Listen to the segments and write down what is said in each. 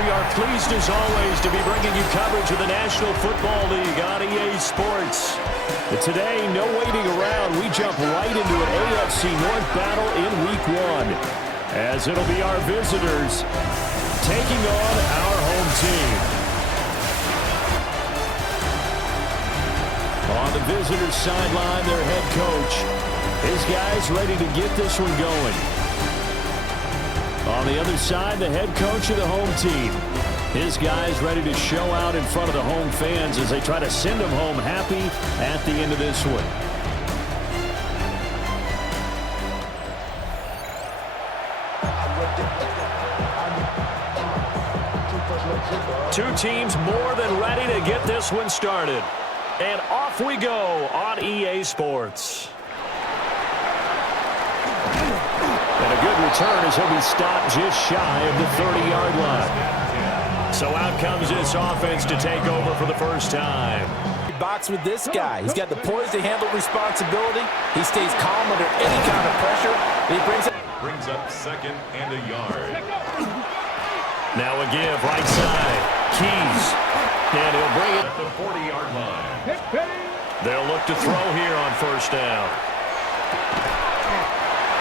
we are pleased as always to be bringing you coverage of the National Football League on EA Sports. But today, no waiting around. We jump right into an AFC North battle in Week 1, as it'll be our visitors taking on our home team. On the visitors' sideline, their head coach. His guys ready to get this one going. On the other side, the head coach of the home team. His guys ready to show out in front of the home fans as they try to send them home happy at the end of this one. Two teams more than ready to get this one started. And off we go on EA Sports. And a good return as he'll be stopped just shy of the 30-yard line. So out comes this offense to take over for the first time. Box with this guy. He's got the poise to handle responsibility. He stays calm under any kind of pressure. He brings up second and a yard. Now a give right side. Keys. And he'll bring it at the 40-yard line. They'll look to throw here on first down.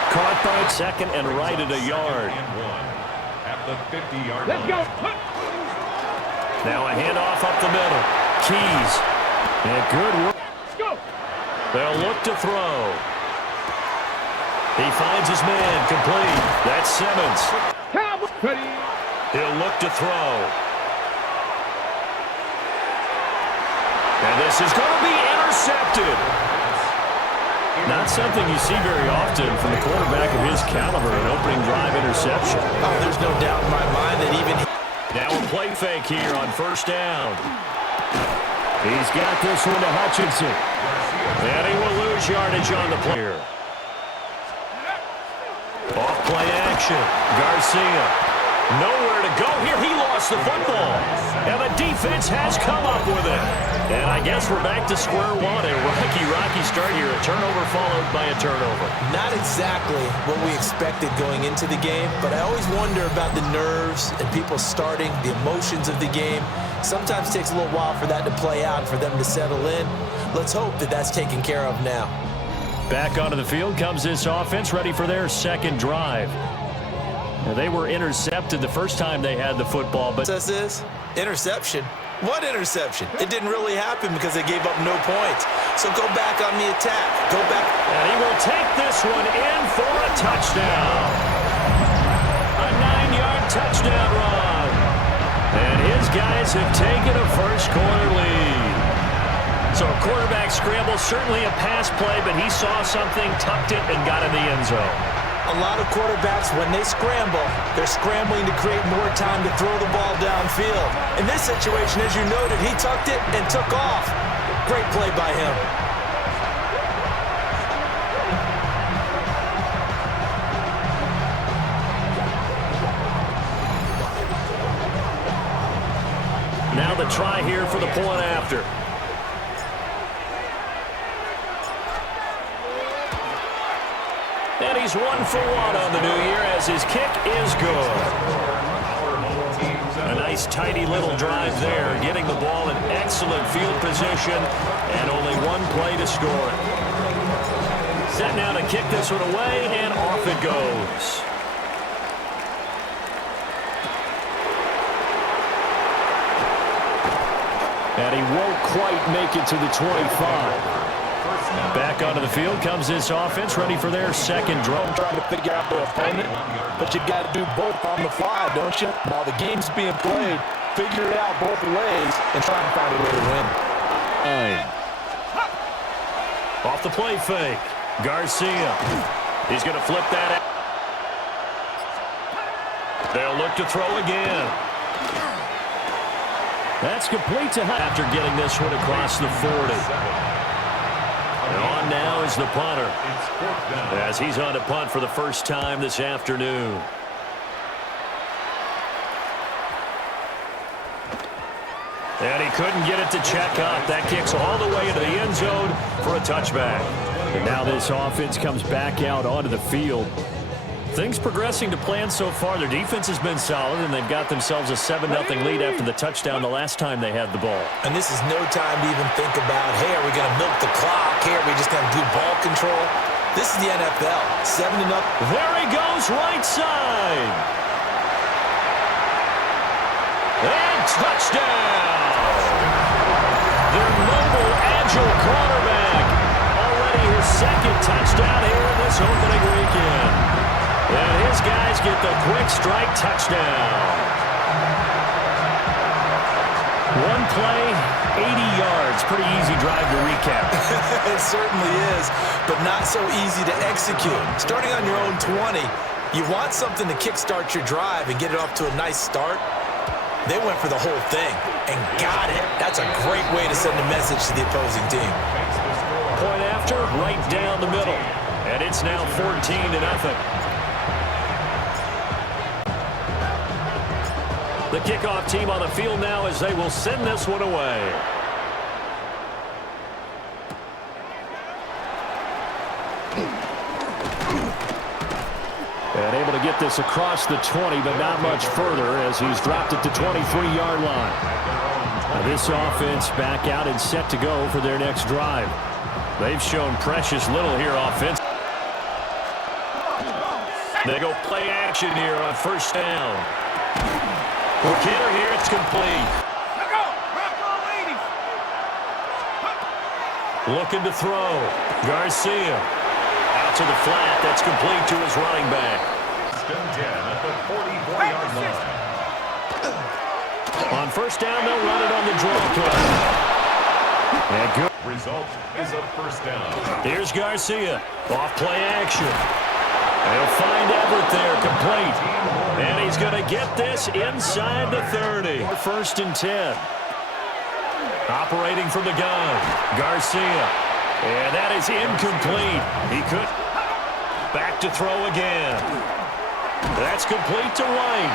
Caught by second and right at a yard. At the 50-yard line. Let's go. Now a handoff up the middle. Keys. And good work. Let's go. They'll look to throw. He finds his man complete. That's Simmons. He'll look to throw. And this is going to be intercepted. Not something you see very often from the quarterback of his caliber, an opening drive interception. Oh, there's no doubt in my mind that even... Now a play fake here on first down. He's got this one to Hutchinson. And he will lose yardage on the play. Off play action. Garcia. Nowhere to go here. He lost the football. And the defense has come up with it. And I guess we're back to square one. A rocky start here. A turnover followed by a turnover. Not exactly what we expected going into the game, but I always wonder about the nerves and people starting, the emotions of the game. Sometimes it takes a little while for that to play out, for them to settle in. Let's hope that that's taken care of now. Back onto the field comes this offense, ready for their second drive. Now, they were intercepted the first time they had the football, but this is interception. What interception? It didn't really happen because they gave up no points. So go back on the attack. Go back. And he will take this one in for a touchdown. A 9-yard touchdown run. And his guys have taken a first quarter lead. So a quarterback scramble, certainly a pass play, but he saw something, tucked it, and got in the end zone. A lot of quarterbacks, when they scramble, they're scrambling to create more time to throw the ball downfield. In this situation, as you noted, he tucked it and took off. Great play by him. Now the try here for the point after. And he's 1 for 1 on the new year as his kick is good. A nice tidy little drive there, getting the ball in excellent field position and only one play to score it. Set now to kick this one away, and off it goes. And he won't quite make it to the 25. Back onto the field comes this offense, ready for their second drive. Trying to figure out their opponent, but you got to do both on the fly, don't you? While the game's being played, figure it out both ways and try and find a way to win. Off the play fake, Garcia. He's going to flip that out. They'll look to throw again. That's complete to Hunt after getting this one across the 40. And on now is the punter, as he's on to punt for the first time this afternoon. And he couldn't get it to check up. That kicks all the way into the end zone for a touchback. And now this offense comes back out onto the field. Things progressing to plan so far. Their defense has been solid, and they've got themselves a 7-0 lead after the touchdown the last time they had the ball. And this is no time to even think about, hey, are we going to milk the clock? Hey, are we just going to do ball control? This is the NFL. 7-0. There he goes, right side. And touchdown. Their mobile, agile quarterback. Already his second touchdown here in this opening weekend. And his guys get the quick strike touchdown. One play, 80 yards. Pretty easy drive to recap. It certainly is, but not so easy to execute. Starting on your own 20, you want something to kickstart your drive and get it off to a nice start. They went for the whole thing and got it. That's a great way to send a message to the opposing team. Point after, right down the middle. And it's now 14-0. The kickoff team on the field now as they will send this one away. And able to get this across the 20, but not much further as he's dropped at the 23-yard line. Now this offense back out and set to go for their next drive. They've shown precious little here offensively. They go play action here on first down. For Kidder here, it's complete. Looking to throw. Garcia. Out to the flat. That's complete to his running back. At the 44-yard line. On first down, they'll run it on the draw play. And good. Result is a first down. Here's Garcia. Off play action. They'll find Everett there, complete. And he's going to get this inside the 30. First and 10. Operating from the gun. Garcia. And that is incomplete. He could. Back to throw again. That's complete to White.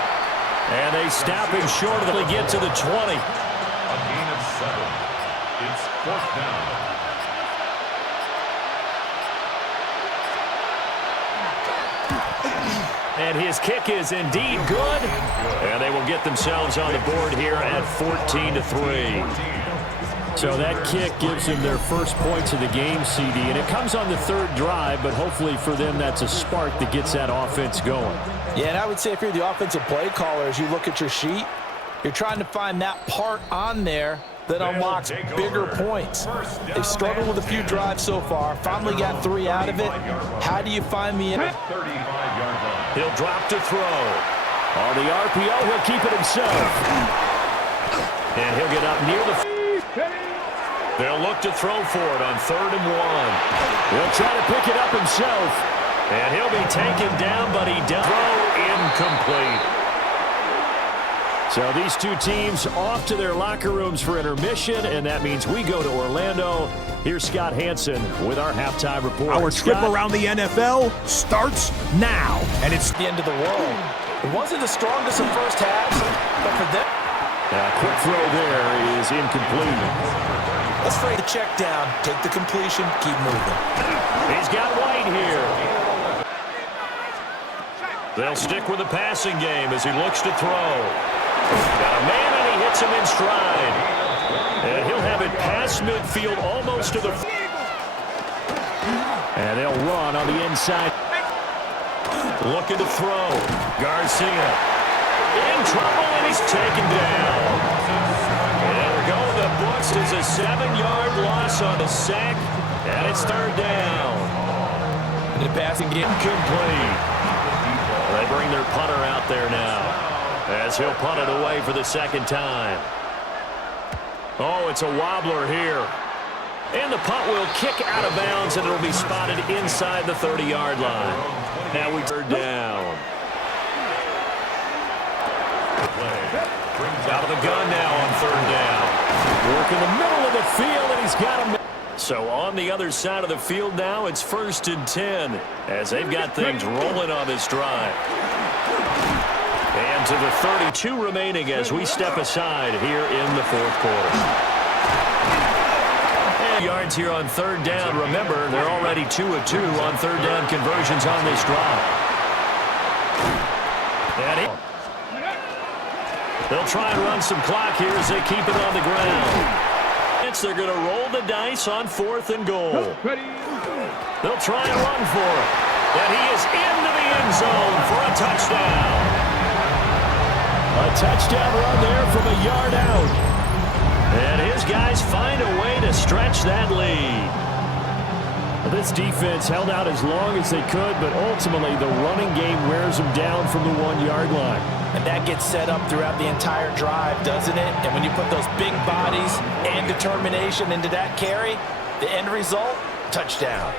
And they stop him short of the get to the 20. A gain of 7. It's fourth down. And his kick is indeed good. And they will get themselves on the board here at 14-3. So that kick gives them their first points of the game, CD. And it comes on the third drive, but hopefully for them that's a spark that gets that offense going. Yeah, and I would say if you're the offensive play caller, as you look at your sheet, you're trying to find that part on there that unlocks bigger points. They've struggled with a few drives so far. Finally got 3 out of it. How do you find the end? 35-yard line. He'll drop to throw. On the RPO, he'll keep it himself. And he'll get up near the... They'll look to throw for it on 3rd and 1. He'll try to pick it up himself. And he'll be taken down, but he does throw incomplete. So these two teams off to their locker rooms for intermission, and that means we go to Orlando. Here's Scott Hansen with our halftime report. Our trip around the NFL starts now. And it's The end of the world. It wasn't the strongest in first halves, but for them... Quick throw there is incomplete. Let's fade the check down, take the completion, keep moving. He's got White here. They'll stick with the passing game as he looks to throw. Got a man and he hits him in stride. And he'll have it past midfield almost to the... And they'll run on the inside. Looking to throw. Garcia in trouble and he's taken down. And we're going the books as a 7-yard loss on the sack. And it's 3rd down. And the passing game Complete. They bring their punter out there now as he'll punt it away for the second time. Oh, it's a wobbler here. And the punt will kick out of bounds, and it'll be spotted inside the 30-yard line. Now we turn down. Out of the gun now on 3rd down. Work in the middle of the field, and he's got him. So on the other side of the field now, it's 1st and 10 as they've got things rolling on this drive. And to the 32 remaining as we step aside here in the 4th quarter. And yards here on 3rd down. Remember, they're already 2 of 2 on 3rd down conversions on this drive. They'll try and run some clock here as they keep it on the ground. They're going to roll the dice on 4th and goal. They'll try and run for it. And he is into the end zone for a touchdown. A touchdown run there from a yard out. And his guys find a way to stretch that lead. This defense held out as long as they could, but ultimately the running game wears them down from the 1-yard line. And that gets set up throughout the entire drive, doesn't it? And when you put those big bodies and determination into that carry, the end result, touchdown.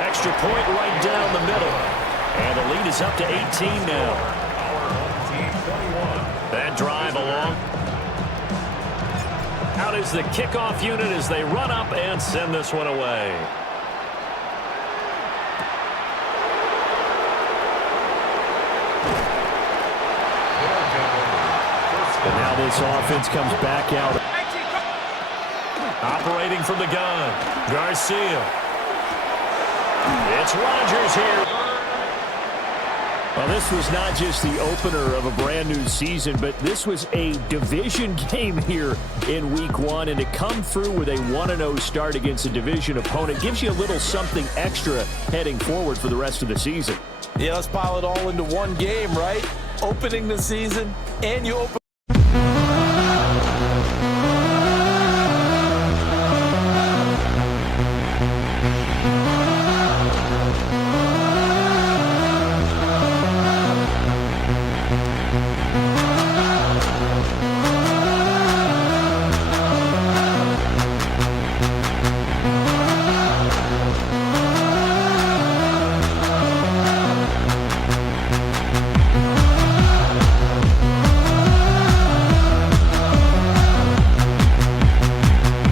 Extra point right down the middle. And the lead is up to 18 now. That drive along. Out is the kickoff unit as they run up and send this one away. And now this offense comes back out. Operating from the gun, Garcia. It's Rodgers here. Well, this was not just the opener of a brand new season, but this was a division game here in week 1. And to come through with a 1-0 start against a division opponent gives you a little something extra heading forward for the rest of the season. Yeah, let's pile it all into one game, right? Opening the season, and you open